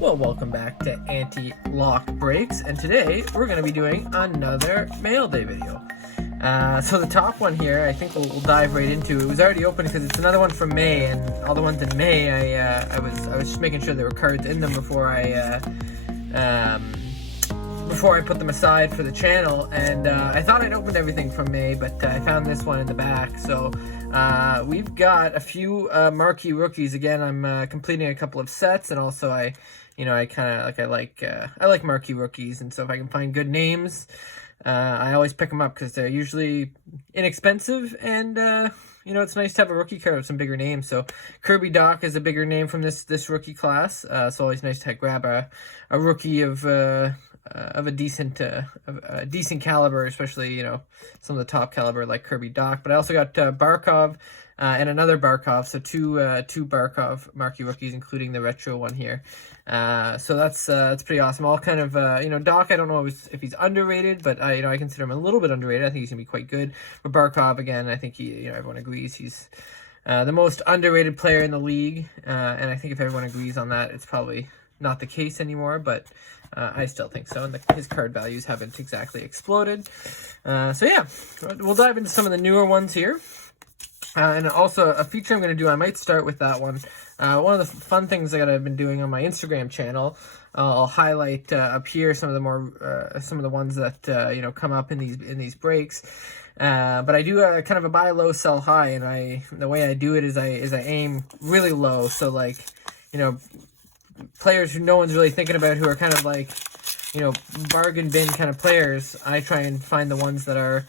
Well, welcome back to Anti-Lock Breaks, and today we're going to be doing another mail day video. So the top one here, I think we'll dive right into. It was already open because it's another one from May, and all the ones in May, I was just making sure there were cards in them before I put them aside for the channel, and I thought I'd opened everything from May, but I found this one in the back. So we've got a few marquee rookies. Again, I'm completing a couple of sets, and also I like marquee rookies, and so if I can find good names, I always pick them up because they're usually inexpensive, and it's nice to have a rookie card with some bigger names. So Kirby Dach is a bigger name from this rookie class. So always nice to grab a rookie of a decent caliber, especially some of the top caliber like Kirby Dach. But I also got Barkov and another Barkov, so two Barkov marquee rookies, including the retro one here. So that's pretty awesome. All kind of Dach, I don't know if he's underrated, but I consider him a little bit underrated. I think he's gonna be quite good. But Barkov, again, I think everyone agrees he's the most underrated player in the league, and I think if everyone agrees on that, it's probably not the case anymore, but I still think so, and his card values haven't exactly exploded. So yeah, we'll dive into some of the newer ones here. And also a feature I'm going to do, I might start with that one. One of the fun things that I've been doing on my Instagram channel, I'll highlight up here some of the ones that come up in these breaks. But I do kind of a buy low, sell high, and the way I do it is I aim really low. So like players who no one's really thinking about, who are kind of like bargain bin kind of players, I try and find the ones that are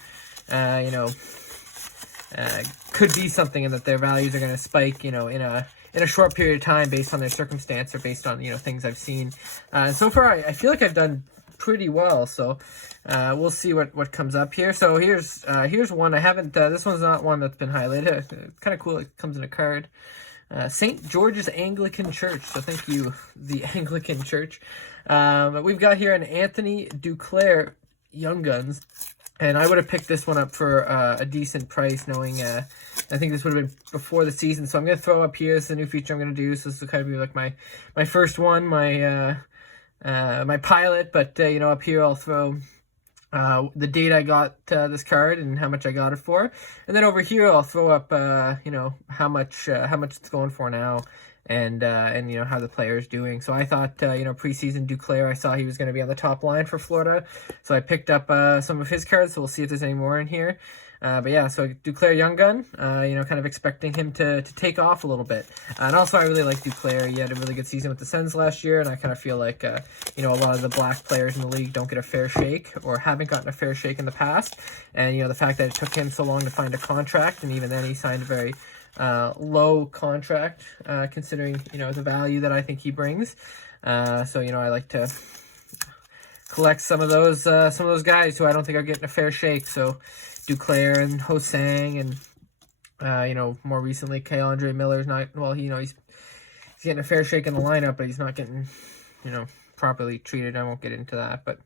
could be something, and that their values are going to spike in a short period of time based on their circumstance, or based on things I've seen. And so far I feel like I've done pretty well, so we'll see what comes up here. So here's one I haven't this one's not one that's been highlighted. It's kind of cool. It comes in a card. St. George's Anglican Church. So thank you, the Anglican Church. We've got here an Anthony Duclair Young Guns, and I would have picked this one up for a decent price, knowing I think this would have been before the season. So I'm going to throw up here. This is a new feature I'm going to do. So this will kind of be like my first one, my pilot. But up here I'll throw the date I got this card and how much I got it for, and then over here I'll throw up how much it's going for now, and how the player's doing. So I thought preseason Duclair, I saw he was going to be on the top line for Florida, so I picked up some of his cards. So we'll see if there's any more in here. But yeah, so Duclair Young Gun, kind of expecting him to take off a little bit. And also I really like Duclair. He had a really good season with the Sens last year, and I kind of feel like, a lot of the black players in the league don't get a fair shake, or haven't gotten a fair shake in the past. And, the fact that it took him so long to find a contract, and even then he signed a very low contract, considering, the value that I think he brings. So, I like to collect some of those guys who I don't think are getting a fair shake. So Duclair and Ho-Sang, and more recently K'Andre Miller's not, well, he's getting a fair shake in the lineup, but he's not getting properly treated. I won't get into that, but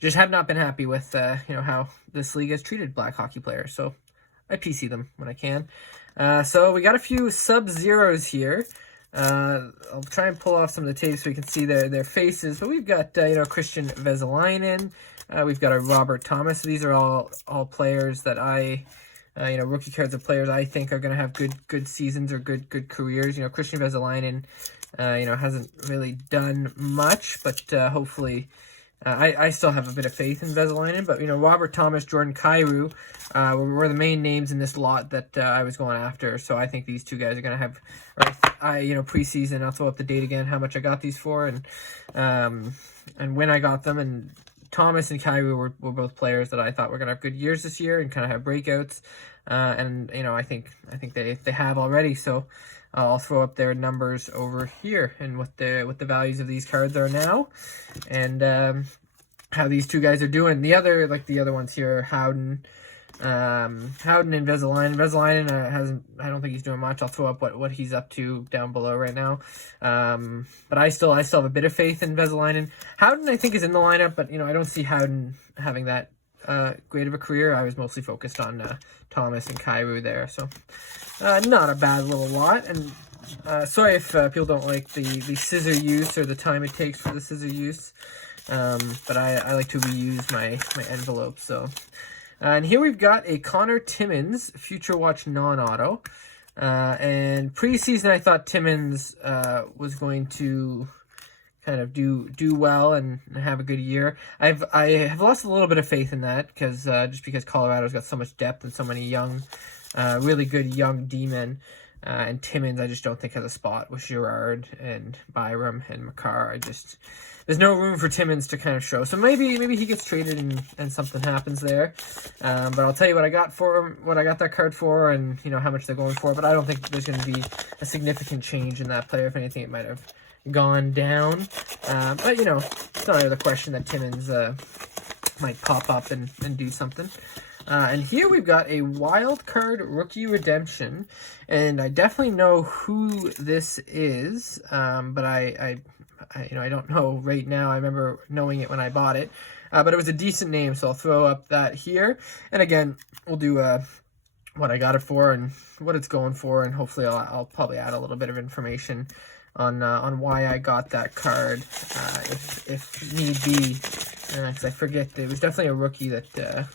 just have not been happy with how this league has treated black hockey players. So I PC them when I can. So we got a few Sub-Zeros here. I'll try and pull off some of the tapes so we can see their faces. But we've got Christian Vesalainen. We've got a Robert Thomas. These are all players that I, rookie cards of players I think are going to have good seasons or good careers. Christian Vesalainen, hasn't really done much, but hopefully, I still have a bit of faith in Vesalainen. But Robert Thomas, Jordan Kyrou, were the main names in this lot that I was going after. So I think these two guys are going to have, preseason. I'll throw up the date again, how much I got these for, and when I got them. And Thomas and Kyrou were both players that I thought were going to have good years this year and kind of have breakouts. And I think they have already. So I'll throw up their numbers over here, and what the values of these cards are now, and how these two guys are doing. The other ones here, Howden and Vesalainen. Vesalainen I don't think he's doing much. I'll throw up what he's up to down below right now. But I still have a bit of faith in Vesalainen. Howden, I think, is in the lineup, but I don't see Howden having that great of a career. I was mostly focused on Thomas and Kyrou there, so not a bad little lot. And Sorry if people don't like the scissor use or the time it takes for the scissor use, but I like to reuse my envelopes. So, and here we've got a Connor Timmins Future Watch non-auto. And preseason, I thought Timmins was going to kind of do well and have a good year. I have lost a little bit of faith in that because just because Colorado's got so much depth and so many young, really good young D-men. And Timmins, I just don't think has a spot with Girard and Byram and Makar. There's no room for Timmins to kind of show. So maybe he gets traded and something happens there. But I'll tell you what I got for him, what I got that card for, and how much they're going for. But I don't think there's going to be a significant change in that player. If anything, it might have gone down. But it's not out of the question that Timmins might pop up and do something. And here we've got a wild card rookie redemption, and I definitely know who this is, but I don't know right now. I remember knowing it when I bought it, but it was a decent name, so I'll throw up that here. And again, we'll do what I got it for and what it's going for, and hopefully I'll probably add a little bit of information on why I got that card, if need be, because I forget it was definitely a rookie that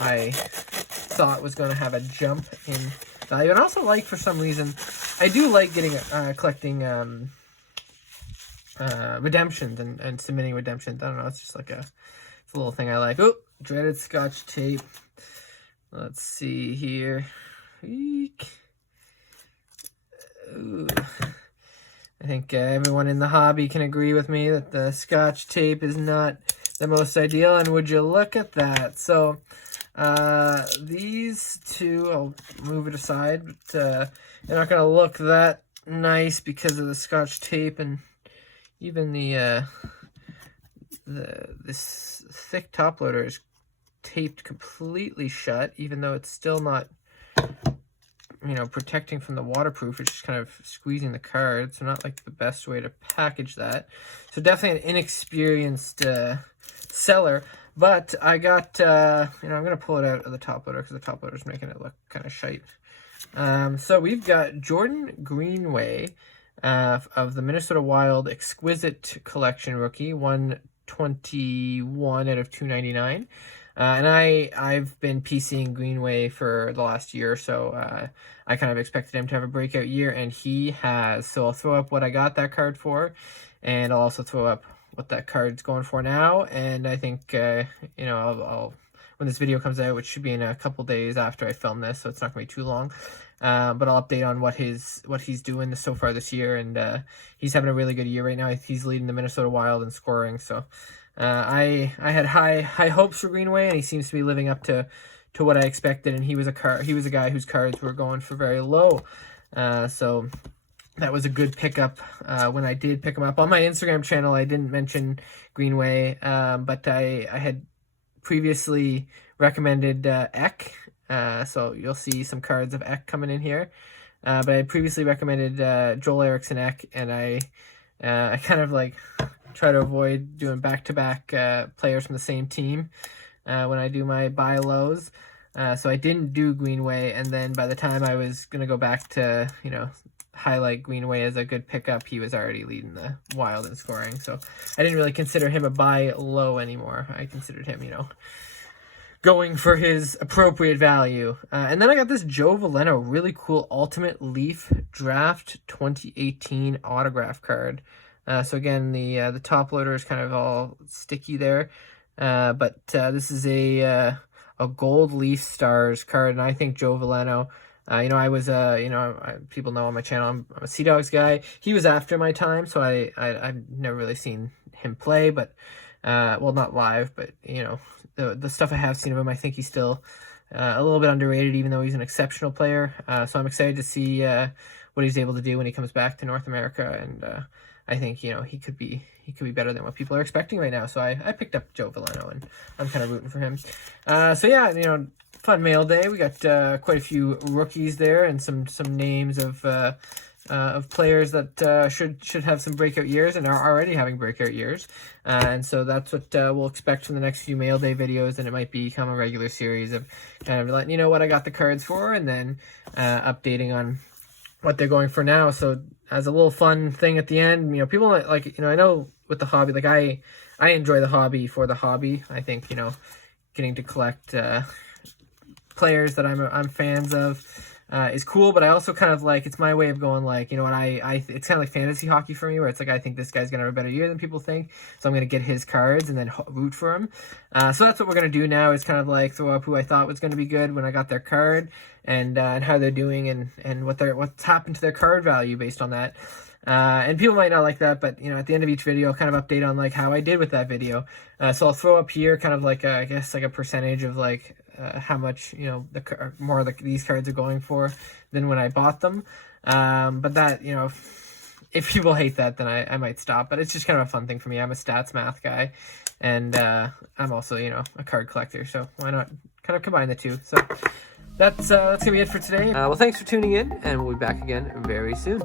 I thought was going to have a jump in value. And I also like, for some reason, I do like getting collecting redemptions and submitting redemptions. I don't know, it's just like it's a little thing I like. Oh, dreaded Scotch tape. Let's see here. Eek. Ooh. I think everyone in the hobby can agree with me that the Scotch tape is not the most ideal, and would you look at that? So these two, I'll move it aside, but they're not going to look that nice because of the Scotch tape, and even this thick top loader is taped completely shut, even though it's still not protecting from the waterproof. It's just kind of squeezing the card, so not like the best way to package that. So definitely an inexperienced seller, but I got I'm gonna pull it out of the top loader because the top loader is making it look kind of shite. So we've got Jordan Greenway of the Minnesota Wild Exquisite Collection rookie, 121 out of 299. And I've been PCing Greenway for the last year or so. I kind of expected him to have a breakout year, and he has. So I'll throw up what I got that card for, and I'll also throw up what that card's going for now. And I think I'll when this video comes out, which should be in a couple days after I film this, so it's not gonna be too long. But I'll update on what he's doing so far this year, and he's having a really good year right now. He's leading the Minnesota Wild in scoring, so I had high hopes for Greenway, and he seems to be living up to what I expected. And he was a guy whose cards were going for very low, so that was a good pickup when I did pick him up. On my Instagram channel, I didn't mention Greenway, but I had previously recommended Ek, so you'll see some cards of Ek coming in here. But I previously recommended Joel Eriksson Ek, and I kind of like try to avoid doing back-to-back players from the same team when I do my buy lows. So I didn't do Greenway, and then by the time I was going to go back to, highlight Greenway as a good pickup, he was already leading the Wild in scoring. So I didn't really consider him a buy low anymore. I considered him, going for his appropriate value. And then I got this Joe Veleno, really cool Ultimate Leaf Draft 2018 autograph card. So again, the top loader is kind of all sticky there, but this is a Gold Leaf Stars card, and I think Joe Veleno. I was people know on my channel I'm a Sea Dogs guy. He was after my time, so I've never really seen him play, but well, not live, but the stuff I have seen of him, I think he's still a little bit underrated, even though he's an exceptional player. So I'm excited to see what he's able to do when he comes back to North America, and I think he could be better than what people are expecting right now. So I picked up Joe Veleno, and I'm kind of rooting for him. So yeah, fun mail day. We got quite a few rookies there, and some names of players that should have some breakout years and are already having breakout years. And so that's what we'll expect from the next few mail day videos, and it might become a regular series of kind of letting you know what I got the cards for, and then updating on what they're going for now. So as a little fun thing at the end, you know, people like, you know, I know with the hobby, like I enjoy the hobby for the hobby. I think, you know, getting to collect players that I'm fans of is cool, but I also kind of like, it's my way of going like, you know what, it's kind of like fantasy hockey for me, where it's like, I think this guy's gonna have a better year than people think, so I'm gonna get his cards and then root for him. So that's what we're gonna do now, is kind of like throw up who I thought was gonna be good when I got their card, and how they're doing, and what's happened to their card value based on that. And people might not like that, but you know, at the end of each video, I'll kind of update on like how I did with that video. So I'll throw up here kind of like I guess like a percentage of like how much, you know, these cards are going for than when I bought them. But that, you know, if people hate that, then I might stop. But it's just kind of a fun thing for me. I'm a stats math guy, and I'm also, you know, a card collector. So why not kind of combine the two? So that's gonna be it for today. Well, thanks for tuning in, and we'll be back again very soon.